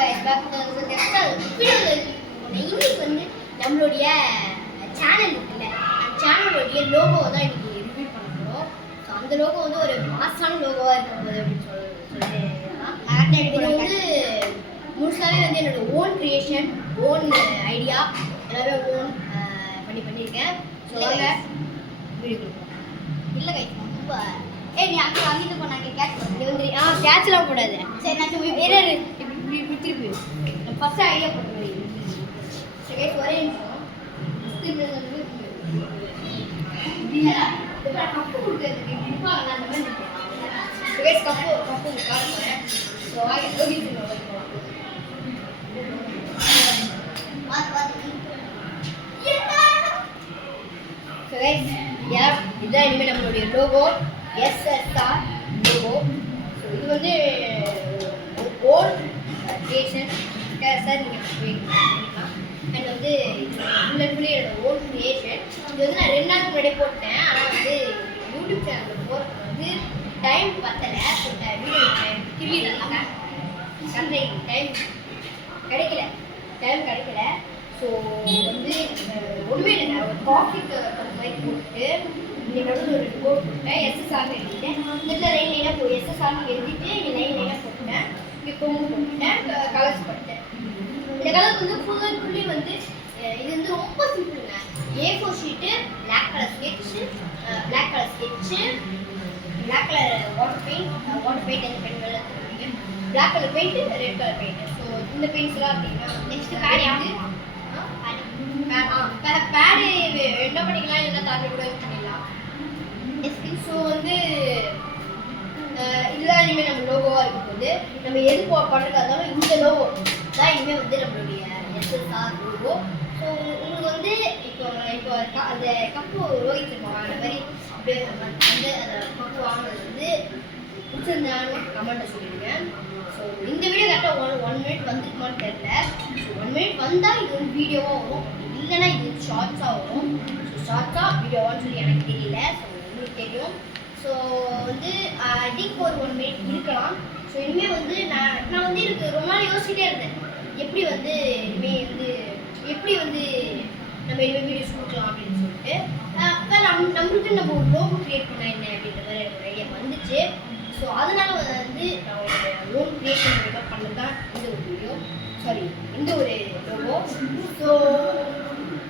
guys, back to the next video. இன்னைக்கு வந்து நம்மளுடைய சேனல் இருக்குல்ல, அந்த சேனலோடைய லோகோ தான் இன்னைக்கு ரிவீல் பண்ண போறோம். ஸோ அந்த லோகோ வந்து ஒரு மாசான லோகோவா இருக்கும் போது அப்படின்னு சொல்லி இது வந்து முழுசாவே வந்து என்னோட ஓன் கிரியேஷன், ஓன் ஐடியா, எல்லாமே ஓன் பண்ணியிருக்கேன். ஸோ வாங்க வீடியோ கொடுப்போம். இல்லை கைஸ், ரொம்ப நீ அங்கே வாங்கிட்டு போனாங்க கேட்ச் கேட்ச்லாம் போடாது. சரி, நான் வேற திருப்பி ஃபர்ஸ்ட் ஐடியா போட்டு சரி ஒரே நிமிஷம் கப்பு கொடுக்கறதுக்கு இருப்பாங்க அந்த மாதிரி கப்பு காட்டுறேன். ஸோ இதுதான் இனிமேல் நம்மளுடைய லோகோ, எஸ்எஸ்ஆர் லோகோ. ஸோ இது வந்து ஓன் கிரியேஷன் சார், நீங்கள் பண்ணிக்கலாம். அண்ட் வந்து ஃபுல்லி என்னோட ஓன் கிரியேஷன். இது வந்து நான் 2 நாளுக்கு முன்னாடியே போட்டேன். ஆனால் வந்து யூடியூப் சேனலில் போகிறது வந்து டைம் பத்தலை. வீடியோ திருவிழா டைம் கிடைக்கல. ஸோ வந்து ஒன்றுமே இல்லை, நான் ஒரு காஃபி மாதிரி போட்டு இங்கே நடுவில் ஒரு கோட் போட்டேன், எஸ்எஸ்ஆர்னு எழுதிட்டேன். இந்த லைனாக போய் எஸ்எஸ்ஆர்னு எழுதிட்டு இங்கே லைனாக போட்டேன், இங்கே பொங்கு போட்டேன், கலர்ஸ் போட்டேன். இந்த கலருக்கு வந்து ஃபுல்லி வந்து இது வந்து ரொம்ப சிம்பிளுங்க. A4 sheet, black colour sketch, black colour water paint அந்த பெயிண்ட் எடுத்துருக்கீங்க, black colour paint, red colour paint. So இந்த பெயிண்ட்ஸ்லாம் அப்படின்னா நெக்ஸ்ட் பேடு என்ன பண்ணிக்கலாம், இல்லை தாண்டி கூட யூஸ் பண்ணிடலாம். ஸோ வந்து இதுதான் இனிமேல் நம்ம லோகோவாக இருக்கும் போது நம்ம எது பண்ணுறதா இருந்தாலும் இந்த லோகோ தான் இனிமேல் வந்து நம்மளுடைய எஸ்எஸ்ஆர் லோகோ. ஸோ உங்களுக்கு வந்து இப்போ அந்த கப்பு ரோஹித் அந்த மாதிரி அப்படியே வந்து அந்த கப்பு வாங்கினது வந்து பிடிச்சிருந்தாலும் கமெண்ட்டில் சொல்லிடுங்க. ஸோ இந்த வீடியோ கரெக்டாக 1 மினிட் வந்துருக்குமான்னு தெரியல. ஸோ 1 மினிட் வந்தால் இது வந்து வீடியோவாக வரும், இல்லைன்னா இது ஷார்ட்ஸாக வரும். ஸோ ஷார்ட்ஸாக வீடியோவான்னு சொல்லி எனக்கு தெரியல, ஸோ உங்களுக்கு தெரியும். ஸோ வந்து டிக் ஒரு 1 மினிட் இருக்கலாம். ஸோ இனிமேல் வந்து நான் வந்து எனக்கு ரொம்ப நாள் யோசிச்சுட்டே இருந்தேன், எப்படி வந்து இனிமேல் வந்து நம்ம இனிமேல் வீடியோஸ் கொடுக்கலாம் அப்படின்னு சொல்லிட்டு. அப்போ நம்மளுக்கு நம்ம ஒரு லோகோ க்ரியேட் பண்ணால் என்ன அப்படின்ற மாதிரி எனக்கு ஐடியா வந்துச்சு. ஸோ அதனால வந்து நான் ஒரு லோன் க்ரியேஷன் மூலிமா பண்ணது தான் இந்த ஒரு வீடியோ, இந்த ஒரு லோகோ. ஸோ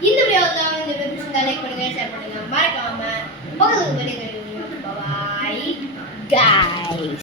இந்த வீடியோ தான் இந்த வீடியோ லைக் பண்ணுங்கள், ஷேர் பண்ணுங்கள், மறக்காமல் பக்கத்தில் பாய் guys.